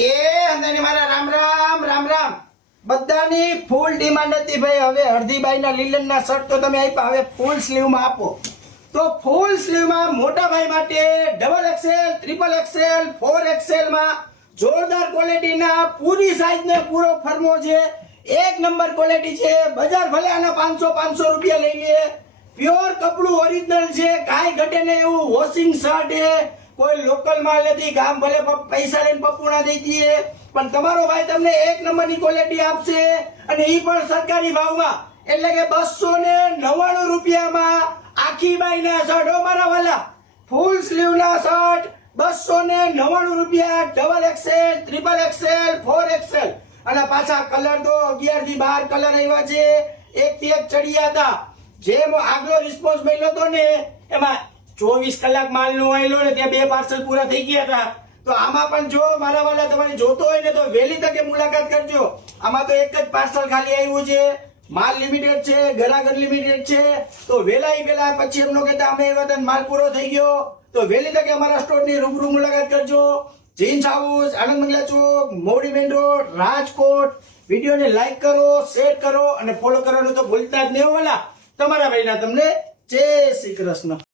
એ અંદાની મારા રામ રામ રામ રામ. બધાની ફૂલ ડિમાન્ડ હતી ભાઈ. હવે હરદીબાઈના લીલનના શર્ટ તો તમે આપ્યા, હવે ફૂલ સ્લીવમાં આપો. તો ફૂલ સ્લીવમાં મોટા ભાઈ માટે double XL, triple XL, 4XL માં જોરદાર ક્વોલિટીના પૂરી સાઈઝને પૂરો ફરમો છે. એક નંબર ક્વોલિટી છે. બજાર ભલે આના 500 રૂપિયા લઈ લે. પ્યોર કપડું ઓરિજિનલ છે, કાંઈ ઘટે નહીં એવું વોશિંગ શર્ટ છે. કોઈ લોકલ માલ નથી. ગામ ભલે પૈસા લઈને પપ્પુના દઈ દઈએ, પણ તમારો ભાઈ તમને એક નંબરની ક્વોલિટી આપશે, અને એ પણ સરકારી ભાવમાં. એટલે કે 299 રૂપિયામાં આખી બાઈના શર્ટ. હો મારા વાલા, ફૂલ સ્લીવના શર્ટ 299 રૂપિયા. Double XL, triple XL, 4XL. અને પાછા કલર તો 11 થી 12 કલર આવ્યા છે. એક થી એક ચડિયા હતા. જેમ આગલો રિસ્પોન્સ મળ્યો હતો ને, એમાં 24 કલાક માલ નો આવેલો ને ત્યાં 2 પાર્સલ પૂરા થઈ ગયા હતા. તો આમાં પણ જો મારા વાલા તમારે જોતો હોય ને તો વહેલી તકે મુલાકાત કરજો. આમાં તો એક જ પાર્સલ ખાલી આવ્યું છે. માલ લિમિટેડ છે, ગરાગર લિમિટેડ છે. તો વહેલા પછી એમનો કહેતા અમે એવા માલ પૂરો થઈ ગયો. તો વહેલી તકે અમારા સ્ટોરની રૂબરૂ મુલાકાત કરજો. જીન્સ હાઉસ, આનંદ મંગલા ચોક, મોવડી મેન રોડ, રાજકોટ. વિડીયોને લાઈક કરો, શેર કરો અને ફોલો કરવાનું તો ભૂલતા જ નહીં વાલા. તમારા ભાઈના તમને જય શ્રી કૃષ્ણ.